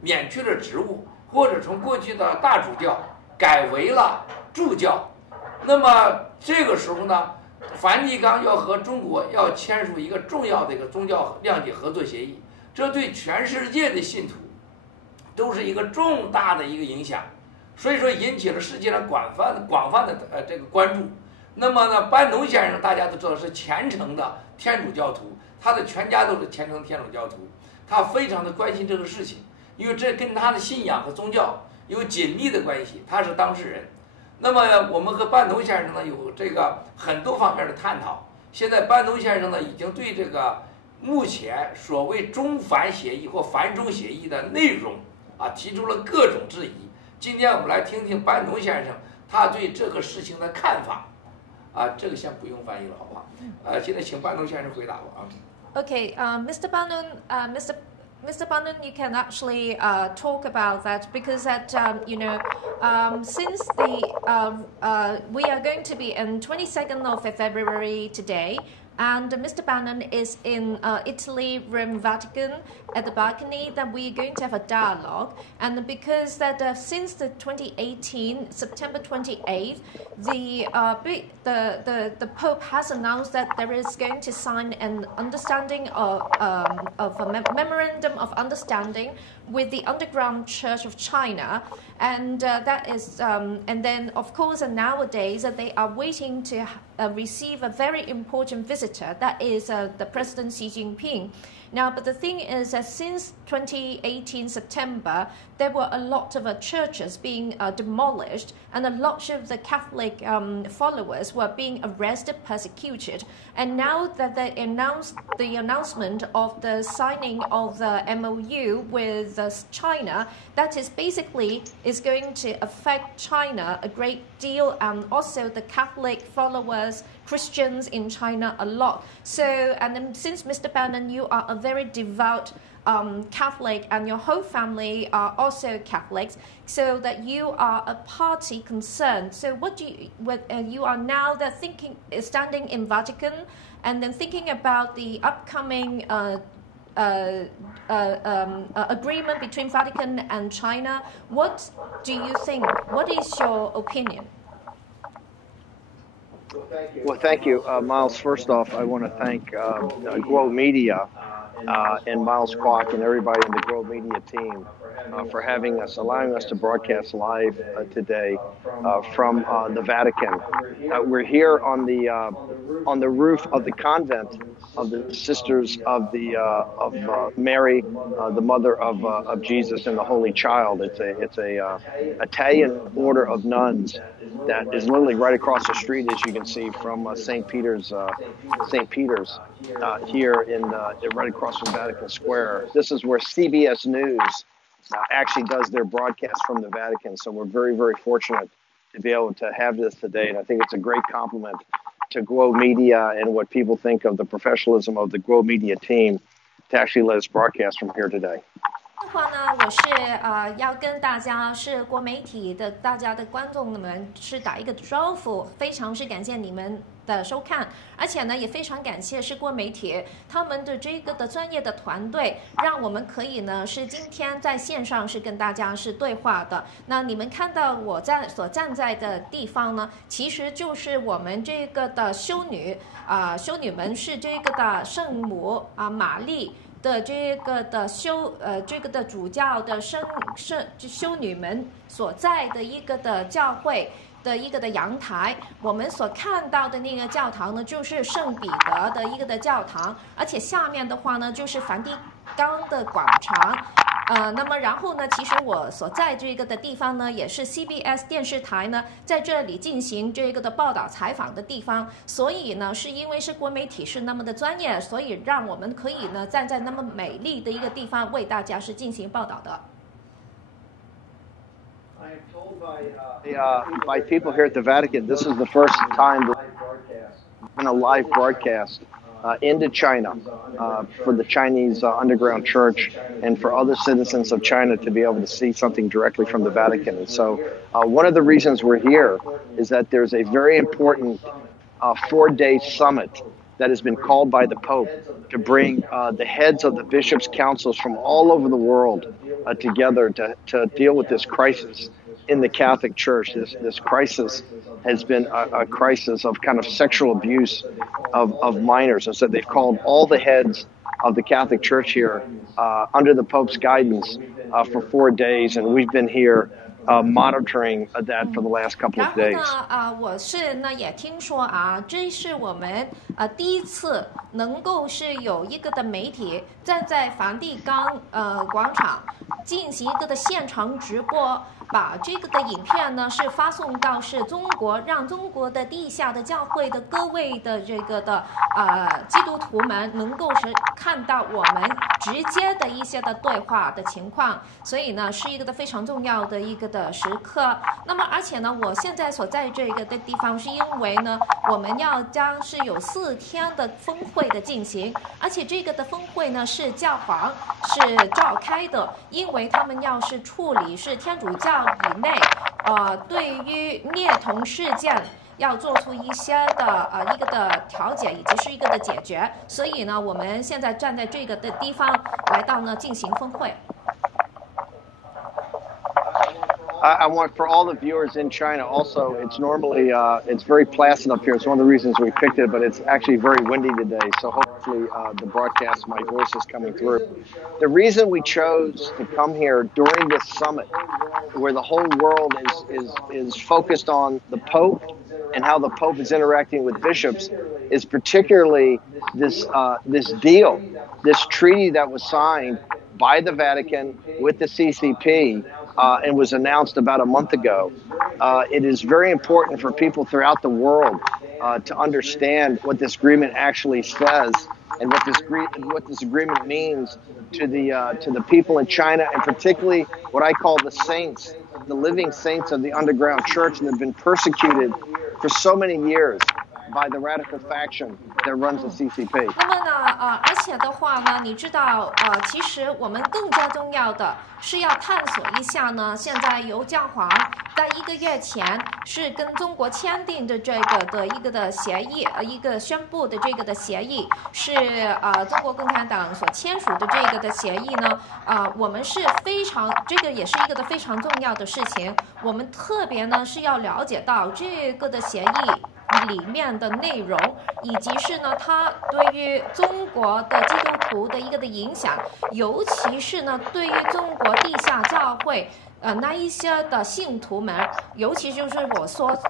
免去了职务，或者从过去的大主教改为了助教。那么这个时候呢，梵蒂冈要和中国要签署一个重要的一个宗教谅解合作协议，这对全世界的信徒都是一个重大的一个影响，所以说引起了世界上广泛的这个关注。那么呢，班农先生大家都知道是虔诚的天主教徒，他的全家都是虔诚天主教徒，他非常的关心这个事情，因为这跟他的信仰和宗教有紧密的关系，他是当事人。那么我们和班农先生呢有这个很多方面的探讨。现在班农先生呢已经对这个目前所谓中梵协议或梵中协议的内容提出了各种质疑。今天我们来听听班农先生他对这个事情的看法。这个先不用翻译了，好不好？现在请班农先生回答我啊。Okay, Mr. Bannon, Mr. Bannon, you can actually talk about that because that since we are going to be in 22nd of February today, and Mr. Bannon is in Italy, Rome, Vatican at the balcony, that we're going to have a dialogue. And because that since the 2018 September 28th, the Pope has announced that there is going to sign an understanding of a memorandum of understanding with the Underground Church of China, and that is and then of course nowadays they are waiting to receive a very important visitor, that is the President Xi Jinping. Now, but the thing is that since 2018 September, there were a lot of churches being demolished, and a lot of the Catholic followers were being arrested, persecuted. And now that they announced the announcement of the signing of the MOU with China, that is basically is going to affect China a great deal, and also the Catholic followers, Christians in China a lot. So, and then since Mr. Bannon, you are a very devout Catholic, and your whole family are also Catholics, so that you are a party concerned. So what do you are now that thinking, standing in Vatican, and then thinking about the upcoming agreement between Vatican and China. What do you think? What is your opinion? Well, thank you, Miles. First off, I want to thank Guo.Media and Miles Kwok and everybody in the Guo.Media team for having us, allowing us to broadcast live today from the Vatican. We're here on the roof of the convent of the Sisters of Mary, the mother of Jesus and the Holy Child. It's a Italian order of nuns that is literally right across the street, as you can see, from St. Peter's here in right across from Vatican Square. This is where CBS News actually does their broadcast from the Vatican. So we're very, very fortunate to be able to have this today, and I think it's a great compliment to Guo.Media and what people think of the professionalism of the Guo.Media team to actually let us broadcast from here today. 话呢，我是要跟大家是国媒体的大家的观众们是打一个招呼，非常是感谢你们的收看，而且呢也非常感谢是国媒体他们的这个的专业的团队，让我们可以呢是今天在线上是跟大家是对话的。那你们看到我所站在的地方呢，其实就是我们这个的修女们是这个的圣母玛丽的这个的这个的主教的修女们所在的一个的教会的一个的阳台，我们所看到的那个教堂呢，就是圣彼得的一个的教堂，而且下面的话呢，就是梵蒂冈的广场。那么然后呢，其实我所在这个的地方呢，也是 CBS 电视台呢在这里进行这个的报道采访的地方，所以呢，是因为是国媒体是那么的专业，所以让我们可以呢站在那么美丽的一个地方为大家是进行报道的。I am told by people here at the Vatican, this is the first time we're in a live broadcast into China for the Chinese underground church and for other citizens of China to be able to see something directly from the Vatican. And so one of the reasons we're here is that there's a very important 4-day summit that has been called by the Pope to bring the heads of the bishops' councils from all over the world together to deal with this crisis in the Catholic Church. This crisis has been a crisis of kind of sexual abuse of minors. And so they've called all the heads of the Catholic Church here under the Pope's guidance for 4 days. And we've been here monitoring that for the last couple of days. 然后呢，我是呢也听说啊，这是我们第一次能够是有一个的媒体站在梵蒂冈广场进行一个的现场直播。把这个的影片呢是发送到是中国，让中国的地下的教会的各位的这个的基督徒们能够是看到我们直接的一些的对话的情况，所以呢是一个的非常重要的一个的时刻。那么而且呢，我现在所在这个的地方是因为呢，我们要将是有4天的峰会的进行，而且这个的峰会呢是教皇是召开的，因为他们要是处理是天主教以内对于虐童事件要做出一些的一个的调解以及是一个的解决，所以呢我们现在站在这个的地方来到呢进行峰会。I want for all the viewers in China also, it's normally, it's very placid up here. It's one of the reasons we picked it, but it's actually very windy today. So hopefully the broadcast, my voice is coming through. The reason we chose to come here during this summit, where the whole world is focused on the Pope and how the Pope is interacting with bishops, is particularly this deal, this treaty that was signed by the Vatican with the CCP and was announced about a month ago. It is very important for people throughout the world to understand what this agreement actually says and what this agreement means to the people in China, and particularly what I call the saints, the living saints of the underground church that have been persecuted for so many years by the radical faction that runs the CCP. 那么呢，而且的话呢，你知道，其实我们更加重要的是要探索一下呢，现在由教皇在1个月前是跟中国签订的这个的一个的协议，一个宣布的这个的协议是中国共产党所签署的这个的协议呢，我们是非常这个也是一个的非常重要的事情，我们特别呢是要了解到这个的协议里面的内容，以及是呢，它对于中国的基督徒的一个的影响，尤其是呢，对于中国地下教会。那一些的信徒们，尤其就是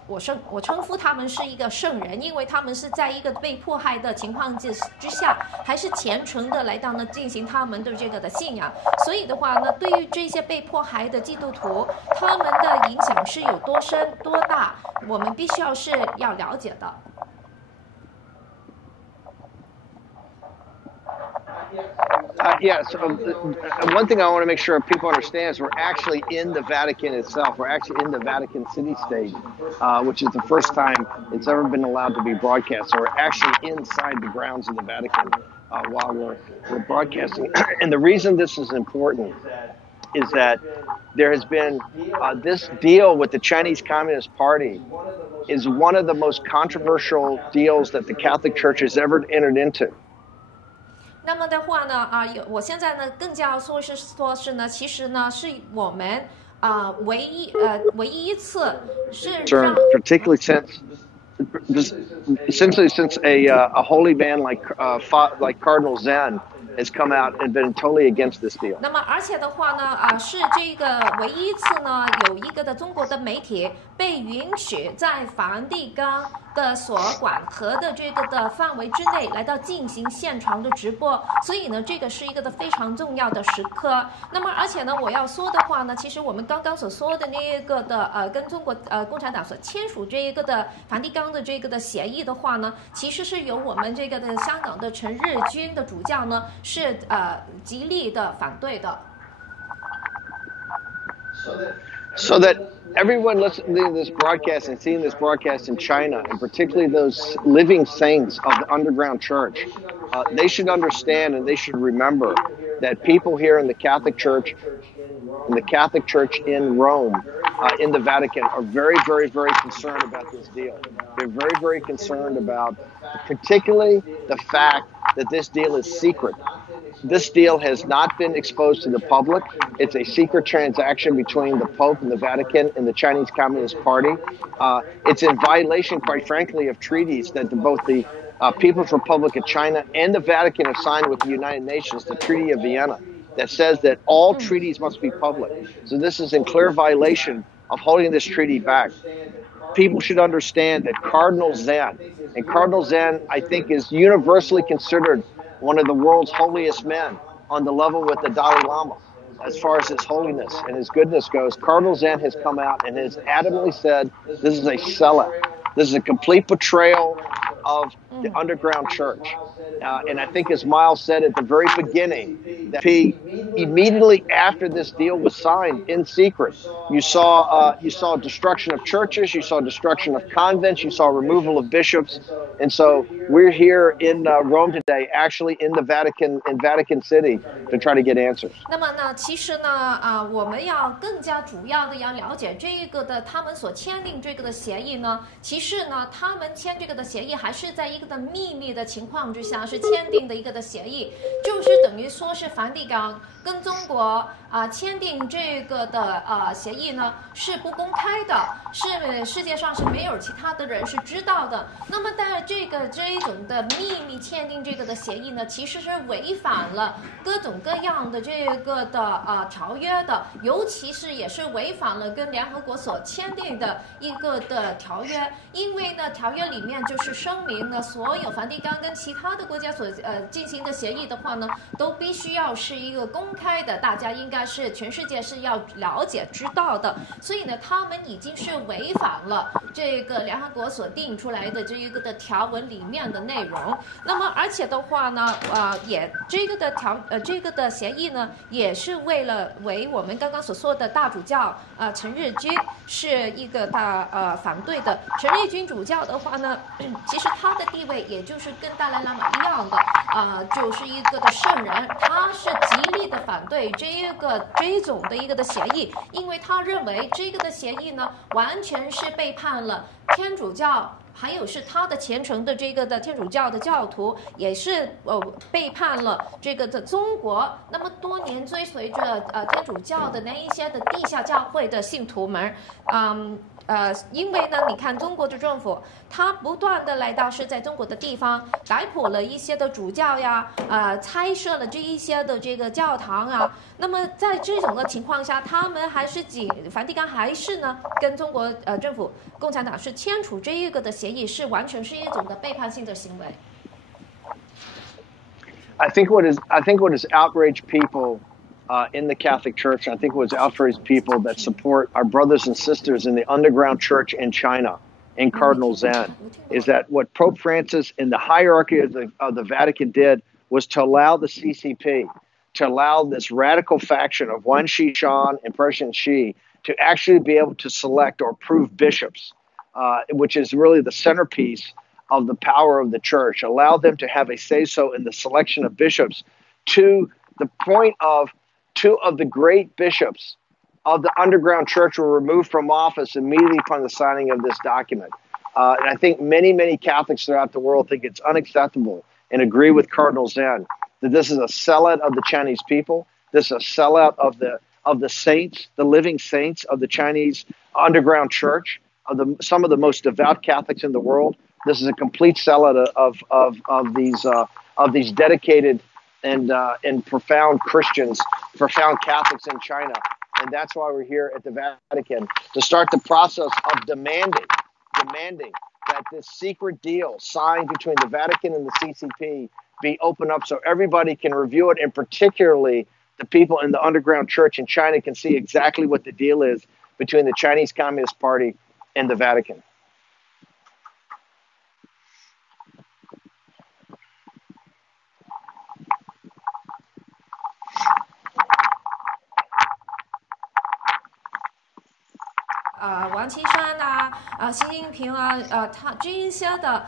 我称呼他们是一个圣人，因为他们是在一个被迫害的情况之下，还是虔诚的来到呢进行他们的这个的信仰。所以的话呢，对于这些被迫害的基督徒，他们的影响是有多深多大，我们必须是要了解的。Yes. One thing I want to make sure people understand is we're actually in the Vatican itself. We're actually in the Vatican city-state, which is the first time it's ever been allowed to be broadcast. So we're actually inside the grounds of the Vatican while we're broadcasting. And the reason this is important is that there has been this deal with the Chinese Communist Party is one of the most controversial deals that the Catholic Church has ever entered into. 那么的话呢，我现在呢更加说是呢，其实呢是我们唯一一次是让 particularly since a holy man like Cardinal Zen has come out and been totally against this deal. 那么而且的话呢，是这个唯一一次呢，有一个的中国的媒体被允许在梵蒂冈的所管辖的这个的范围之内来到进行现场的直播，所以呢，这个是一个的非常重要的时刻。那么而且呢，我要说的话呢，其实我们刚刚所说的那一个的跟中国共产党所签署这一个的梵蒂冈的这个的协议的话呢，其实是由我们这个的香港的陈日君的主教呢是极力的反对的。So that everyone listening to this broadcast and seeing this broadcast in China, and particularly those living saints of the underground church, they should understand and they should remember that people here in the Catholic Church, in Rome, in the Vatican, are very, very, very concerned about this deal. They're very, very concerned about particularly the fact that this deal is secret. This deal has not been exposed to the public. It's a secret transaction between the Pope and the Vatican and the Chinese Communist Party. It's in violation, quite frankly, of treaties that both the People's Republic of China and the Vatican have signed with the United Nations, the Treaty of Vienna, that says that all treaties must be public. So this is in clear violation of holding this treaty back. People should understand that Cardinal Zen, and Cardinal Zen, I think, is universally considered one of the world's holiest men on the level with the Dalai Lama. As far as his holiness and his goodness goes, Cardinal Zen has come out and has adamantly said this is a sellout. This is a complete betrayal of the underground church. And I think, as Miles said at the very beginning, that immediately after this deal was signed in secret, you saw destruction of churches, you saw destruction of convents, you saw removal of bishops. And so we're here in Rome today, actually in Vatican City, to try to get answers. 那么呢，其实呢，我们要更加主要的要了解这个的他们所签订这个的协议呢，其实呢，他们签这个的协议还是在一个的秘密的情况之下是签订的一个的协议，就是等于说是梵蒂冈跟中国签订这个的协议呢是不公开的，是世界上是没有其他的人是知道的。那么在这一种的秘密签订这个的协议呢，其实是违反了各种各样的这个的条约的，尤其是也是违反了跟联合国所签订的一个的条约，因为呢条约里面就是声明呢，所有梵蒂冈跟其他的国家所进行的协议的话呢，都必须要是一个公开的，大家应该是全世界是要了解知道的，所以呢他们已经是违反了这个联合国所定出来的这一个的条文里面的内容。那么而且的话呢也这个的协议呢也是为我们刚刚所说的大主教陈日君是一个反对的。陈日君主教的话呢其实他的地位也就是跟达赖喇嘛一样的就是一个的圣人，他是极力的反对这一种的一个的协议，因为他认为这个的协议呢完全是背叛了天主教，还有是他的虔诚的这个的天主教的教徒，也是背叛了这个的中国那么多年追随着天主教的那一些的地下教会的信徒们。因为呢你看中国的政府他不断的来到是在中国的地方逮捕了一些的主教呀，拆设了这一些的这个教堂啊，那么在这种的情况下，他们还是梵蒂冈还是呢跟中国政府共产党是签署这一个的协议，是完全是一种的背叛性的行为。I think what has outraged people in the Catholic Church, I think what has outraged people that support our brothers and sisters in the underground church in China, in Cardinal Zen, is that what Pope Francis and the hierarchy of the Vatican did was to allow the CCP, to allow this radical faction of Wen Xishan and President Xi to actually be able to select or approve bishops, which is really the centerpiece of the power of the church, allow them to have a say-so in the selection of bishops, to the point of two of the great bishops of the underground church were removed from office immediately upon the signing of this document. And I think many, many Catholics throughout the world think it's unacceptable and agree with Cardinal Zen that this is a sellout of the Chinese people. This is a sellout of the saints, the living saints of the Chinese underground church, some of the most devout Catholics in the world. This is a complete sellout of these dedicated and profound Christians, profound Catholics in China. And that's why we're here at the Vatican, to start the process of demanding that this secret deal signed between the Vatican and the CCP be opened up so everybody can review it, and particularly the people in the underground church in China can see exactly what the deal is between the Chinese Communist Party and the Vatican.王岐山啊，习近平啊，他这一些的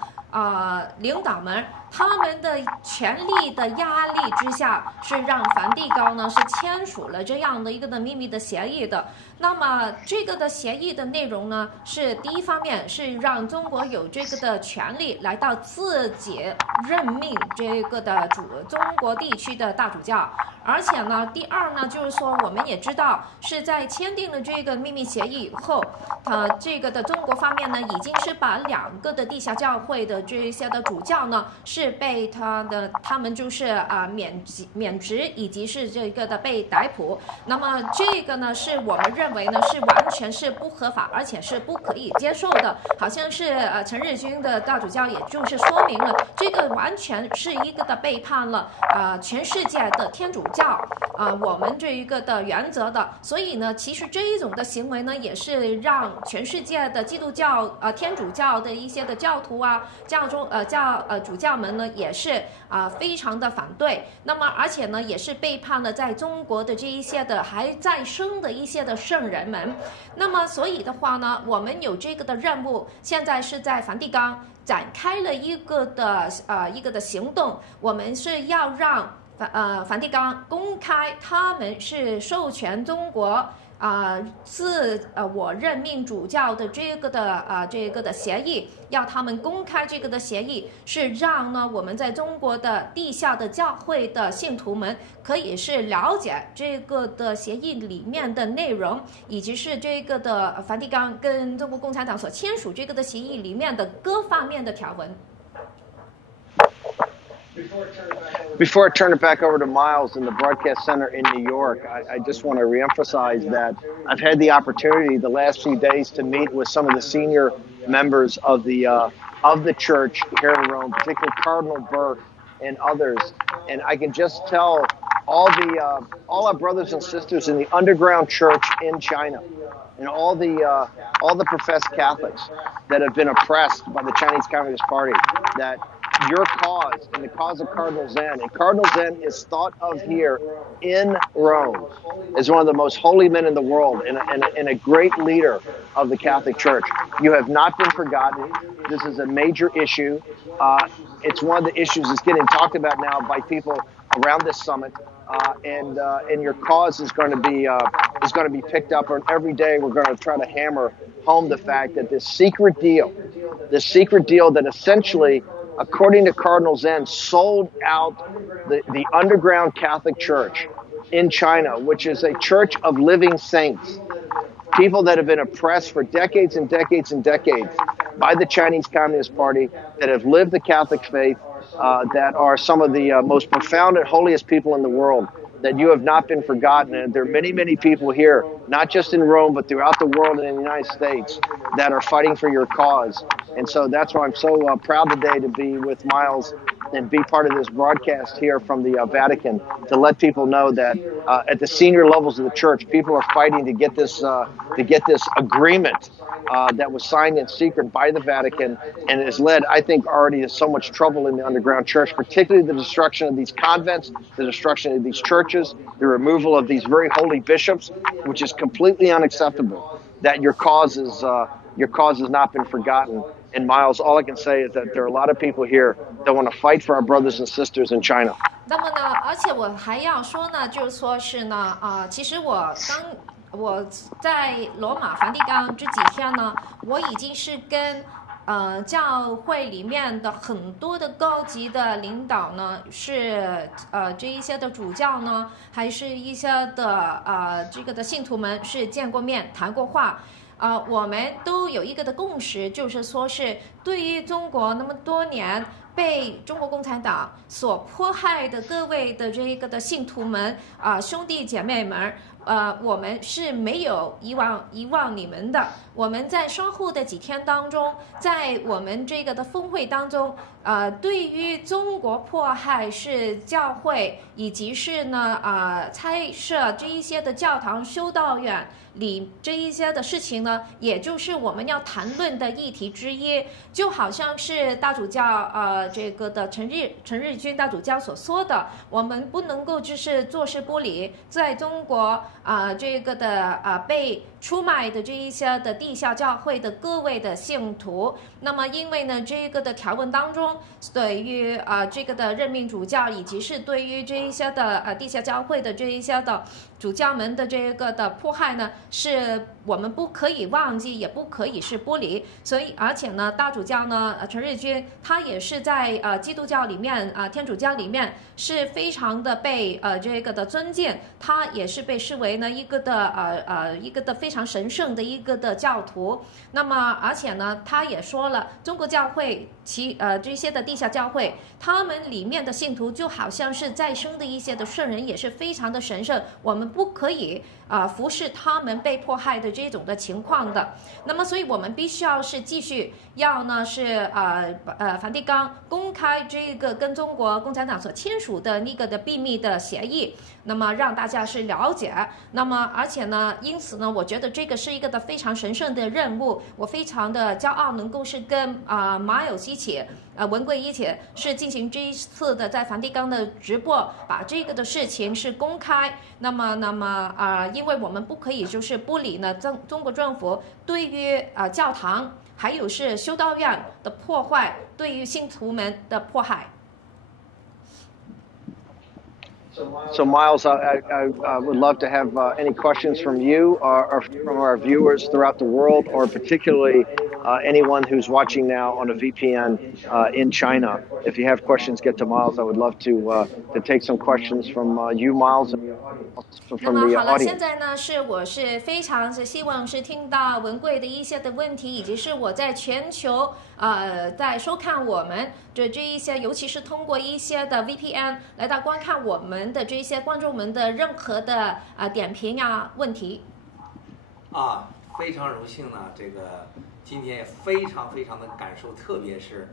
领导们，他们的权力的压力之下，是让梵蒂冈呢是签署了这样的一个的秘密的协议的。那么这个的协议的内容呢，是第一方面是让中国有这个的权利来到自己任命这个的中国地区的大主教，而且呢，第二呢，就是说我们也知道是在签订了这个秘密协议以后，这个的中国方面呢，已经是把2个的地下教会的这一些的主教呢，是被他们就是免职，以及是这个的被逮捕。那么这个呢，是我们认为呢是完全是不合法，而且是不可以接受的。好像是陈日君的大主教，也就是说明了这个完全是一个的背叛了全世界的天主教我们这一个的原则的。所以呢，其实这一种的行为呢，也是让全世界的基督教天主教的一些的教徒主教们呢，也是非常的反对。那么而且呢，也是背叛了在中国的这一些的还在生的一些的圣人们。那么所以的话呢，我们有这个的任务，现在是在梵蒂冈展开了一个的行动，我们是要让梵蒂冈公开他们是授权中国我任命主教的这个的协议，要他们公开这个的协议，是让呢我们在中国的地下的教会的信徒们可以是了解这个的协议里面的内容，以及是这个的梵蒂冈跟中国共产党所签署这个的协议里面的各方面的条文。Before I turn it back over to Miles in the broadcast center in New York, I just want to reemphasize that I've had the opportunity the last few days to meet with some of the senior members of the church here in Rome, particularly Cardinal Burke and others, and I can just tell all our brothers and sisters in the underground church in China, and all the professed Catholics that have been oppressed by the Chinese Communist Party, that your cause and the cause of Cardinal Zen, and Cardinal Zen is thought of here in Rome as one of the most holy men in the world and a great leader of the Catholic Church. You have not been forgotten. This is a major issue. It's one of the issues that's getting talked about now by people around this summit. And your cause is going to be picked up, and every day we're going to try to hammer home the fact that this secret deal that essentially, according to Cardinal Zen, sold out the underground Catholic Church in China, which is a church of living saints, people that have been oppressed for decades and decades and decades by the Chinese Communist Party, that have lived the Catholic faith, that are some of the most profound and holiest people in the world, that you have not been forgotten. And there are many, many people here, not just in Rome, but throughout the world and in the United States, that are fighting for your cause. And so that's why I'm so proud today to be with Miles and be part of this broadcast here from the Vatican, to let people know that at the senior levels of the church, people are fighting to get this agreement that was signed in secret by the Vatican, and has led, I think, already to so much trouble in the underground church, particularly the destruction of these convents, the destruction of these churches, the removal of these very holy bishops, which is completely unacceptable. That your cause has not been forgotten. And Miles, all I can say is that there are a lot of people here that want to fight for our brothers and sisters in China. 那么呢，而且我还要说呢，就是说是呢，其实我在罗马梵蒂冈这几天呢，我已经是跟教会里面的很多的高级的领导呢，是这一些的主教呢，还是一些的这个的信徒们是见过面谈过话。我们都有一个的共识，就是说是对于中国那么多年被中国共产党所迫害的各位的这一个的信徒们兄弟姐妹们，我们是没有遗忘你们的。我们在稍后的几天当中，在我们这个的峰会当中，对于中国迫害是教会以及是呢拆设这一些的教堂修道院里这一些的事情呢，也就是我们要谈论的议题之一。就好像是大主教这个的陈日君大主教所说的，我们不能够就是坐视不理，在中国这个的被出卖的这一些的地下教会的各位的信徒。那么因为呢这个的条文当中对于这个的任命主教，以及是对于这一些的地下教会的这一些的主教们的这个的迫害呢，是我们不可以忘记，也不可以是不理。所以而且呢大主教呢陈日君他也是在基督教里面天主教里面是非常的被这个的尊敬，他也是被视为呢一个的非常神圣的一个的教徒。那么而且呢他也说了，中国教会这些的地下教会，他们里面的信徒就好像是再生的一些的圣人，也是非常的神圣，我们不可以服侍他们被迫害的这种的情况的。那么所以我们必须要是继续要呢是梵蒂冈公开这个跟中国共产党所签署的那个的秘密的协议，那么让大家是了解。那么而且呢因此呢我觉得这个是一个的非常神圣的任务，我非常的骄傲能够是跟Miles一起文贵一起是进行这一次的在梵蒂冈的直播，把这个的事情是公开。那么因为我们不可以就是不理呢中国政府对于教堂还有是修道院的破坏，对于信徒们的迫害。So Miles, I would love to have any questions from you or from our viewers throughout the world, or particularly anyone who's watching now on a VPN in China. If you have questions, get to Miles. I would love to take some questions from you, Miles, and from the 好了， audience. 现在呢我是非常是希望是听到文贵的一些的问题，以及是我在全球在收看我们这一些，尤其是通过一些的 VPN 来到观看我们的这一些观众们的任何的点评问题。非常荣幸呢，这个今天也非常的感受，特别是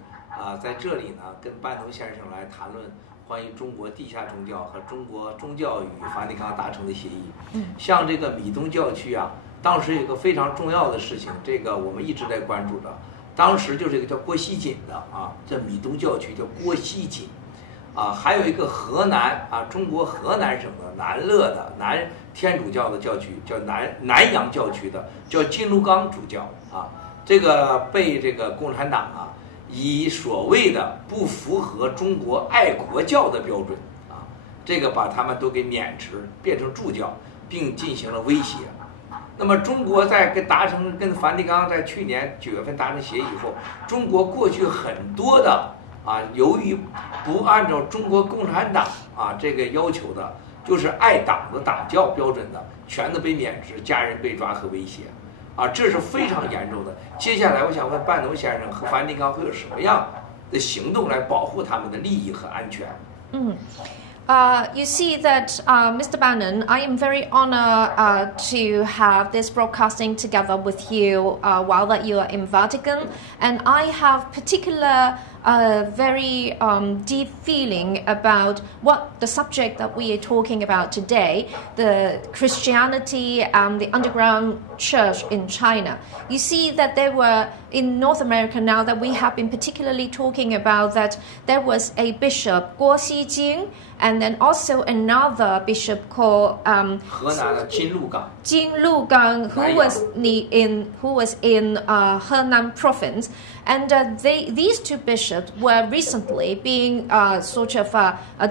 在这里呢跟班农先生来谈论关于中国地下宗教和中国宗教与梵蒂冈达成的协议。像这个米东教区当时有一个非常重要的事情，这个我们一直在关注着。当时就是一个叫郭熙锦的这米东教区叫郭熙锦还有一个河南中国河南省的南乐的南天主教的教区叫南阳教区的叫金卢刚主教这个被这个共产党以所谓的不符合中国爱国教的标准这个把他们都给免职，变成助教，并进行了威胁。那么中国在跟梵蒂冈在去年9月份达成协议以后，中国过去很多的由于不按照中国共产党这个要求的，就是爱党的党教标准的，全都被免职，家人被抓和威胁这是非常严重的。接下来我想问半农先生和梵蒂冈会有什么样的行动来保护他们的利益和安全？You see that, Mr. Bannon, I am very honored to have this broadcasting together with you while that you are in Vatican, and I have particular very deep feeling about what the subject that we are talking about today, the Christianity and the underground church in China. You see that there were, in North America now, that we have been particularly talking about that there was a bishop, Guo Xijing, and then also another bishop called 河南的金鹿港 who was in Henan province, and these two bishops were recently being sort of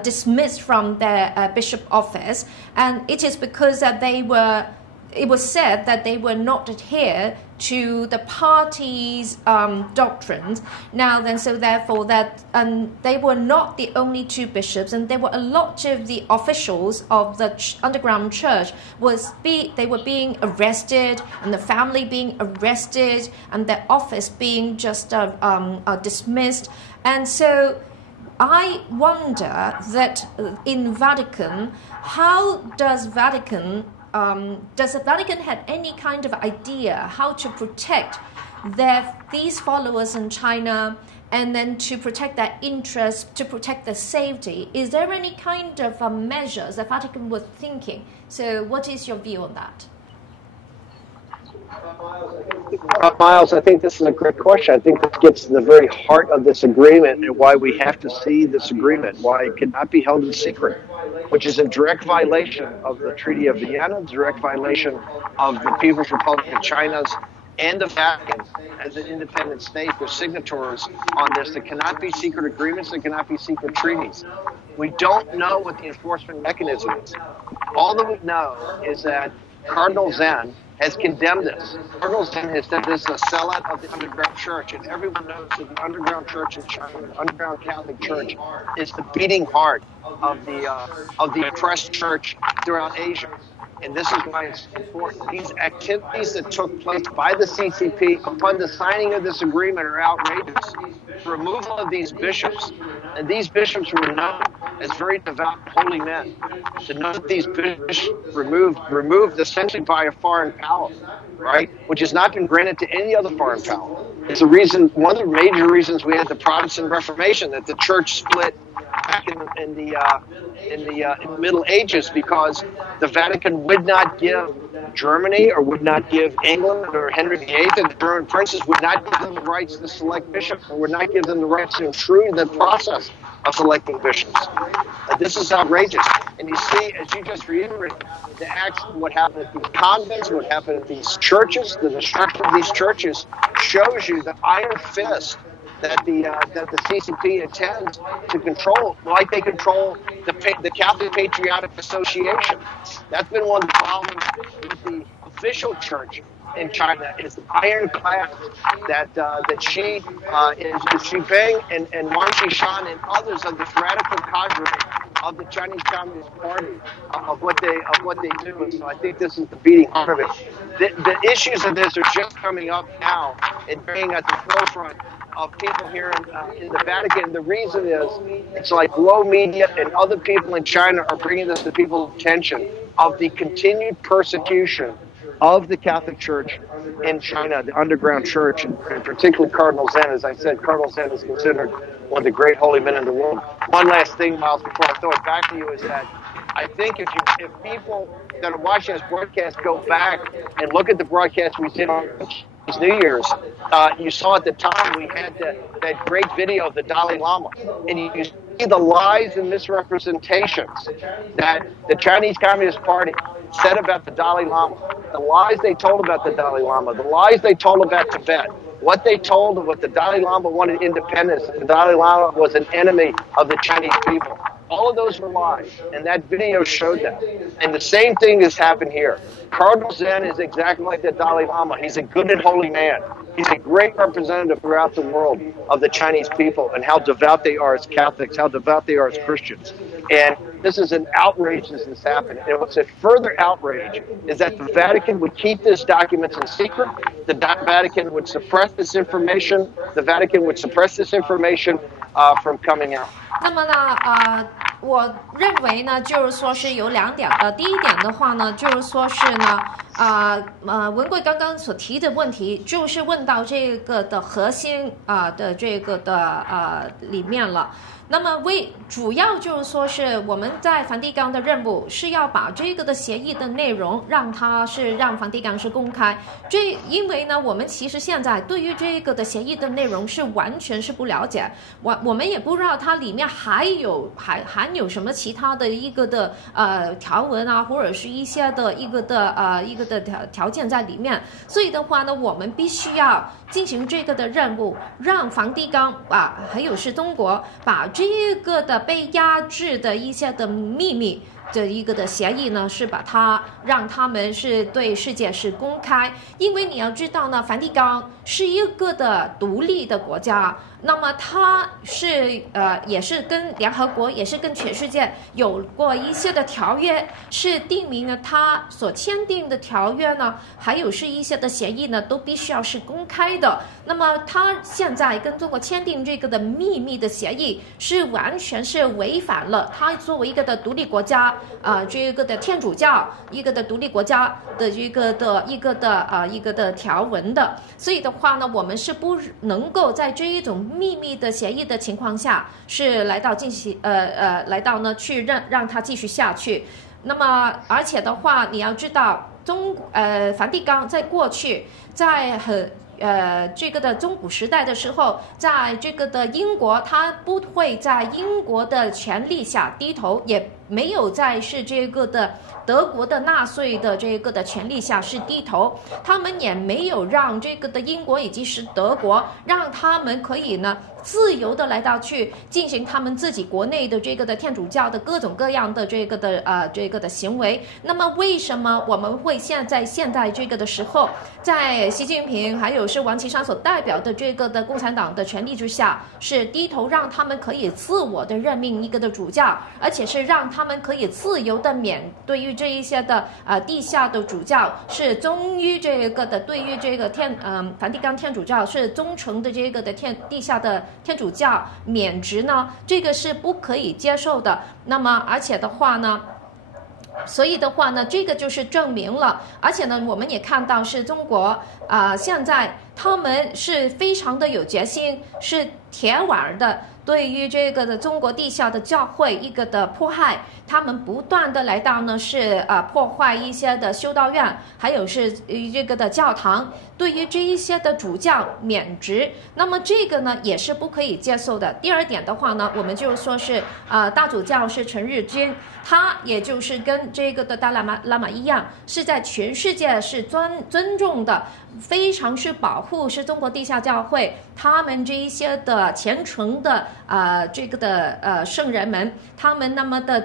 dismissed from their bishop office, and it is because that it was said that they were not adhere to the party's doctrines. Now then, so therefore that they were not the only two bishops, and there were a lot of the officials of the underground church they were being arrested, and the family being arrested, and their office being just dismissed. And so I wonder that in Vatican, how does the Vatican have any kind of idea how to protect these followers in China, and then to protect their interests, to protect their safety? Is there any kind of measures the Vatican was thinking? So what is your view on that? Miles, I think this is a great question. I think this gets to the very heart of this agreement and why we have to see this agreement, why it cannot be held in secret, which is in direct violation of the Treaty of Vienna, direct violation of the People's Republic of China's and the Vatican as an independent state. They're signatories on this. There cannot be secret agreements. There cannot be secret treaties. We don't know what the enforcement mechanism is. All that we know is that Cardinal Zen has condemned this. Cardinal Zen has said this is a sellout of the underground church, and everyone knows that the underground church in China, the underground Catholic Church, is the beating heart of the oppressed church throughout Asia. And this is why it's important. These activities that took place by the CCP upon the signing of this agreement are outrageous. The removal of these bishops, and these bishops were known as very devout, holy men. To know that these bishops removed essentially by a foreign power, right, which has not been granted to any other foreign power. It's a reason, one of the major reasons we had the Protestant Reformation, that the church split back in the Middle Ages, because the Vatican would not give Germany or would not give England or Henry VIII and the German princes would not give them the rights to select bishops, or would not give them the rights to intrude in the process of selecting bishops. This is outrageous. And you see, as you just reiterated, the acts, what happened at these convents, what happened at these churches, the destruction of these churches shows you the iron fist that the CCP intends to control, like they control the Catholic Patriotic Association. That's been one of the problems with the official church in China, is the ironclad that Xi Jinping and Wang Qishan and others of this radical cadre of the Chinese Communist Party of what they do. And so I think this is the beating heart of it. The issues of this are just coming up now and being at the forefront of people here in the Vatican. The reason is, it's like Guo.Media and other people in China are bringing this to people's attention of the continued persecution of the Catholic Church in China, the underground church, and particularly Cardinal Zen. As I said, Cardinal Zen is considered one of the great holy men in the world. One last thing, Miles, before I throw it back to you, is that I think if people that are watching this broadcast go back and look at the broadcast we did on New Year's, you saw at the time we had that great video of the Dalai Lama, and you see the lies and misrepresentations that the Chinese Communist Party said about the Dalai Lama, the lies they told about the Dalai Lama, the lies they told about Tibet, what they told of what the Dalai Lama wanted independence, the Dalai Lama was an enemy of the Chinese people. All of those were lies, and that video showed that. And the same thing has happened here. Cardinal Zen is exactly like the Dalai Lama. He's a good and holy man. He's a great representative throughout the world of the Chinese people and how devout they are as Catholics, how devout they are as Christians. And this is an outrage as this happened. And what's a further outrage is that the Vatican would keep these documents in secret. The Vatican would suppress this information. The Vatican would suppress this information from coming out. 那么呢，我认为呢，就是说是有两点的。第一点的话呢，就是说是呢，文贵刚刚所提的问题，就是问到这个的核心的这个的里面了。那么主要就是说是我们在梵蒂冈的任务是要把这个的协议的内容让梵蒂冈是公开。因为呢，我们其实现在对于这个的协议的内容是完全是不了解，我们也不知道它里面含有什么其他的一个的条文啊，或者是一些的一个的条件在里面。所以的话呢，我们必须要进行这个的任务，让梵蒂冈还有是中国把这个的被压制的一些的秘密的一个的协议呢，是把它让他们是对世界是公开。因为你要知道呢，梵蒂冈是一个的独立的国家，那么它是也是跟联合国，也是跟全世界有过一些的条约，是定明了它所签订的条约呢，还有是一些的协议呢，都必须要是公开的。那么它现在跟中国签订这个的秘密的协议，是完全是违反了它作为一个的独立国家，这个的天主教一个的独立国家的一个的条文的。所以的话呢，我们是不能够在这一种秘密的协议的情况下，是来到呢去让它继续下去。那么而且的话，你要知道，梵蒂冈在过去在这个的中古时代的时候，在这个的英国，他不会在英国的权力下低头，也没有在是这个的德国的纳粹的这个的权力下是低头，他们也没有让这个的英国以及是德国让他们可以呢自由的来到去进行他们自己国内的这个的天主教的各种各样的这个的行为。那么为什么我们会现在这个的时候，在习近平还有是王岐山所代表的这个的共产党的权力之下，是低头让他们可以自我的任命一个的主教，而且是让他们可以自由的对于这一些的地下的主教是忠于这个的，对于这个梵蒂冈天主教是忠诚的这个的地下的天主教免职呢，这个是不可以接受的。那么而且的话呢，所以的话呢，这个就是证明了，而且呢，我们也看到是中国现在他们是非常的有决心，是铁腕的。对于这个的中国地下的教会一个的迫害，他们不断的来到呢是破坏一些的修道院，还有是这个的教堂，对于这一些的主教免职，那么这个呢也是不可以接受的。第二点的话呢，我们就是说是大主教是陈日君，他也就是跟这个的达赖喇嘛一样，是在全世界是尊重的，非常是保护是中国地下教会他们这一些的虔诚的这个的圣人们，他们那么的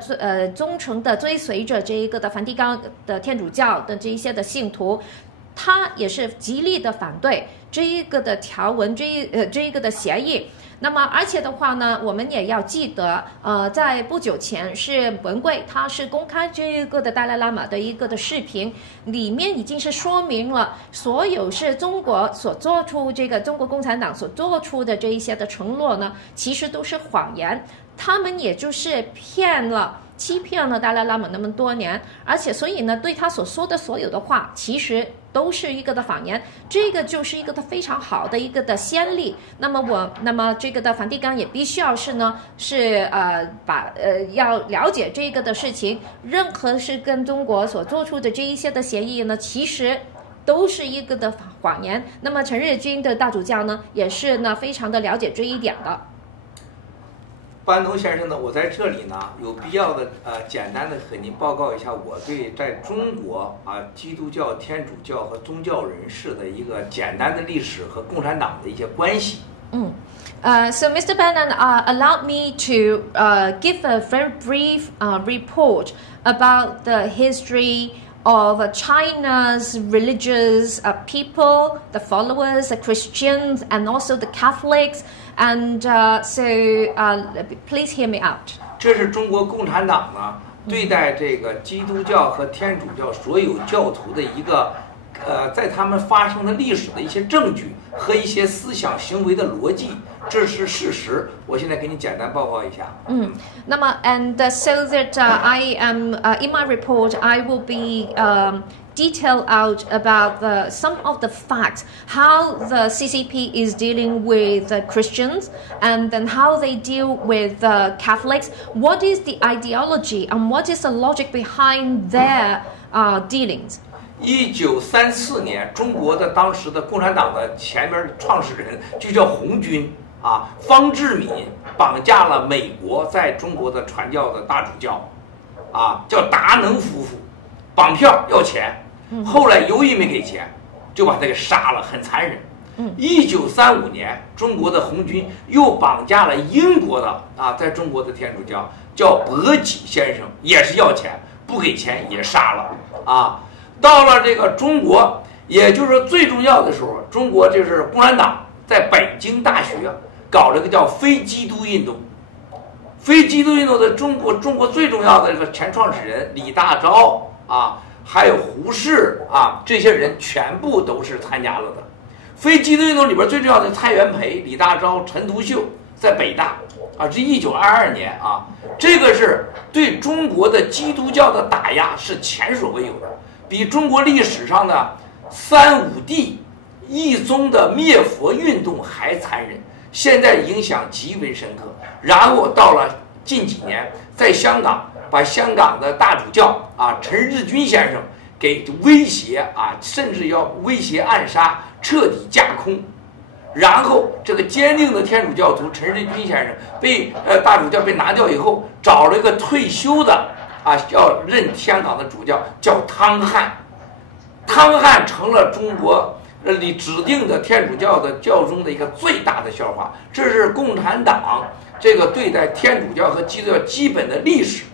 忠诚的追随着这一个的梵蒂冈的天主教的这一些的信徒，他也是极力的反对这一个的条文，这一个的协议。那么而且的话呢，我们也要记得在不久前是文贵他是公开这一个的达赖喇嘛的一个的视频，里面已经是说明了所有是中国所做出这个中国共产党所做出的这一些的承诺呢，其实都是谎言，他们也就是欺骗了达赖喇嘛那么多年，而且所以呢，对他所说的所有的话，其实都是一个的谎言，这个就是一个的非常好的一个的先例。那么这个的梵蒂冈也必须要是呢，是要了解这个的事情，任何是跟中国所做出的这一些的协议呢，其实都是一个的谎言。那么陈日君的大主教呢，也是呢非常的了解这一点的。班农先生呢，我在这里呢有必要的简单的和您报告一下我对在中国基督教、天主教和宗教人士的一个简单的历史和共产党的一些关系。So Mr. Bannon allowed me to give a very brief report about the history of China's religious people, the followers, the Christians, and also the Catholics. And so please hear me out. 这是中国共产党呢对待这个基督教和天主教所有教徒的一个在他们发生的历史的一些证据和一些思想行为的逻辑，这是事实。我现在给你简单报告一下。那么 and so that I am in my report I will be detail out about some of the facts, how the CCP is dealing with Christians, and then how they deal with Catholics, what is the ideology and what is the logic behind their dealings. 1934年，中国的当时的共产党的前面的创始人就叫红军方志敏绑架了美国在中国的传教的大主教叫达能夫妇，绑票要钱。后来由于没给钱，就把他给杀了，很残忍。1935年，中国的红军又绑架了英国的在中国的天主教叫伯己先生，也是要钱，不给钱也杀了到了这个中国，也就是说最重要的时候，中国就是共产党在北京大学搞了个叫非基督运动。非基督运动的中国最重要的这个前创始人李大钊还有胡适这些人全部都是参加了的。非基督运动里边最重要的蔡元培、李大钊、陈独秀在北大这1922年这个是对中国的基督教的打压是前所未有的，比中国历史上的三武帝一宗的灭佛运动还残忍，现在影响极为深刻。然后到了近几年，在香港把香港的大主教陈日君先生给威胁啊，甚至要威胁暗杀，彻底架空。然后这个坚定的天主教徒陈日君先生被大主教被拿掉以后，找了一个退休的啊，要任香港的主教，叫汤汉。汤汉成了中国里指定的天主教的教宗的一个最大的笑话。这是共产党这个对待天主教和基督教基本的历史。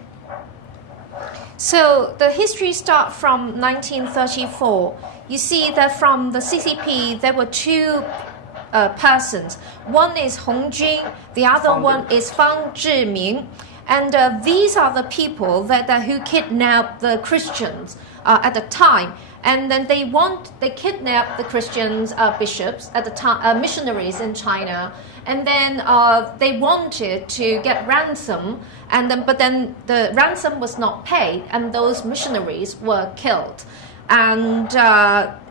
So the history starts from 1934. You see that from the CCP there were two persons. One is Hong Jun, the other one is Fang Zhiming. And these are the people who kidnapped the Christians at the time. And then they kidnapped the Christians bishops at the time, missionaries in China. And then they wanted to get ransom, but then the ransom was not paid, and those missionaries were killed. And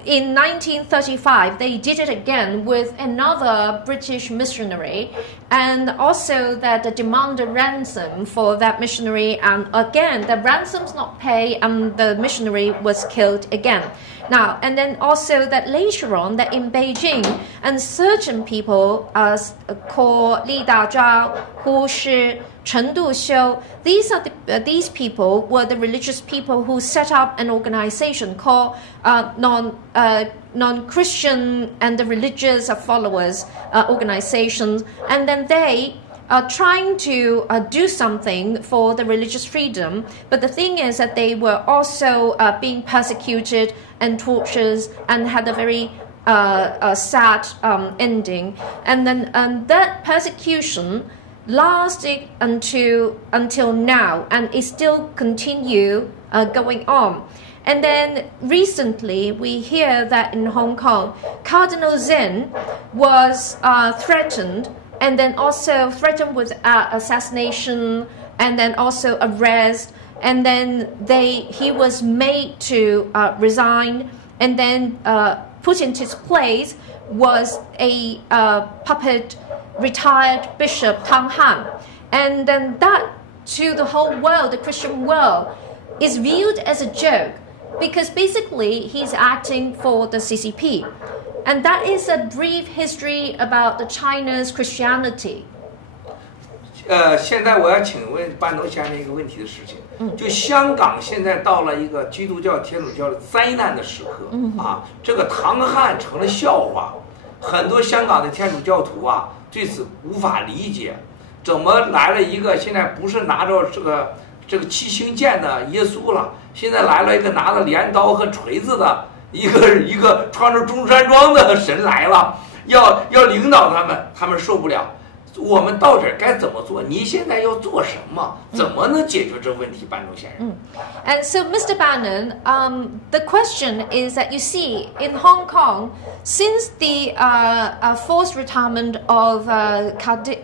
in 1935, they did it again with another British missionary, and also that demanded ransom for that missionary, and again the ransom's not paid, and the missionary was killed again. Now, and then also that later on, that in Beijing, and certain people called Li Dazhao, Hu Shi, Chen Duxiu, these people were the religious people who set up an organization called non-Christian and the religious followers organizations, and then they are trying to do something for the religious freedom, but the thing is that they were also being persecuted and tortured and had a very sad ending, and then that persecution lasted until now, and it still continue going on. And then recently we hear that in Hong Kong, Cardinal Zen was threatened, and then also threatened with assassination, and then also arrest, and then he was made to resign, and then put into his place was a puppet retired Bishop Tang Han. And then that, to the whole world, the Christian world, is viewed as a joke, because basically he's acting for the CCP. And that is a brief history about the China's Christianity. 现在我要请问班农先生一个问题的事情，就香港现在到了一个基督教、天主教的灾难的时刻啊，这个唐汉成了笑话，很多香港的天主教徒啊对此无法理解，怎么来了一个现在不是拿着这个七星剑的耶稣了，现在来了一个拿着镰刀和锤子的一个穿着中山装的神来了，要领导他们受不了。我们到这该怎么做？你现在要做什么？怎么能解决这问题，班农先生？And so, Mr. Bannon, the question is that you see in Hong Kong, since the forced retirement of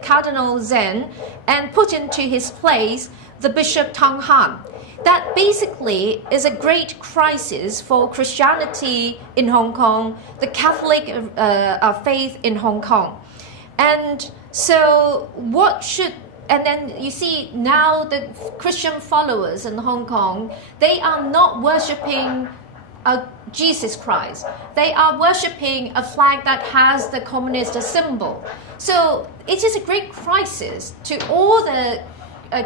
Cardinal Zen and put into his place the Bishop Tang Han, that basically is a great crisis for Christianity in Hong Kong, the Catholic faith in Hong Kong. And so and then you see now the Christian followers in Hong Kong, they are not worshipping Jesus Christ. They are worshipping a flag that has the communist symbol. So it is a great crisis to all the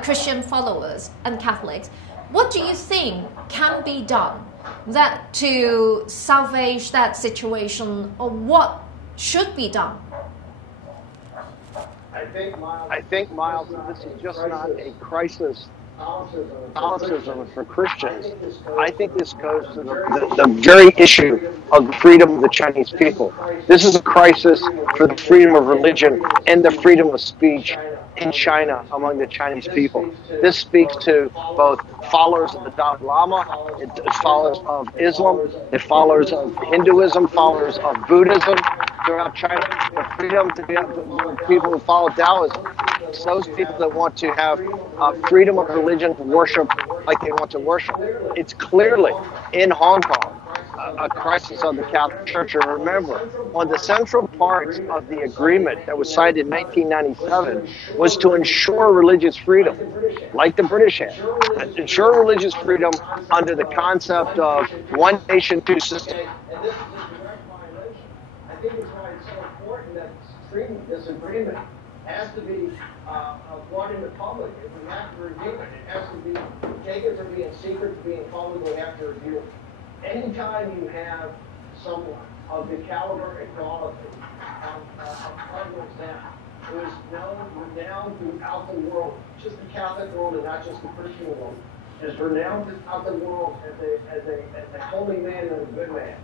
Christian followers and Catholics. What do you think can be done to salvage that situation, or what should be done? I think, Miles, this is just not a crisis Catholicism for Christians. I think this goes to the very issue of the freedom of the Chinese people. This is a crisis for the freedom of religion and the freedom of speech in China among the Chinese people. This speaks to both followers of the Dalai Lama, it followers of Islam, it followers of Hinduism, followers of Buddhism throughout China. The freedom to be people who follow Taoism. It's those people that want to have freedom of religion to worship like they want to worship. It's clearly in Hong Kong a crisis of the Catholic Church. And remember, one of the central parts of the agreement that was signed in 1997 was to ensure religious freedom, like the British had. Ensure religious freedom under the concept of one nation, two systems. And this is a direct violation. I think it's why it's so important that this agreement has to be brought into public. If we have to review it, it has to be taken from being secret to being public. We have to review it. Anytime you have someone of the caliber and quality of Cardinals now, who is renowned throughout the world, just the Catholic world and not just the Christian world, is renowned throughout the world as a holy man and a good man.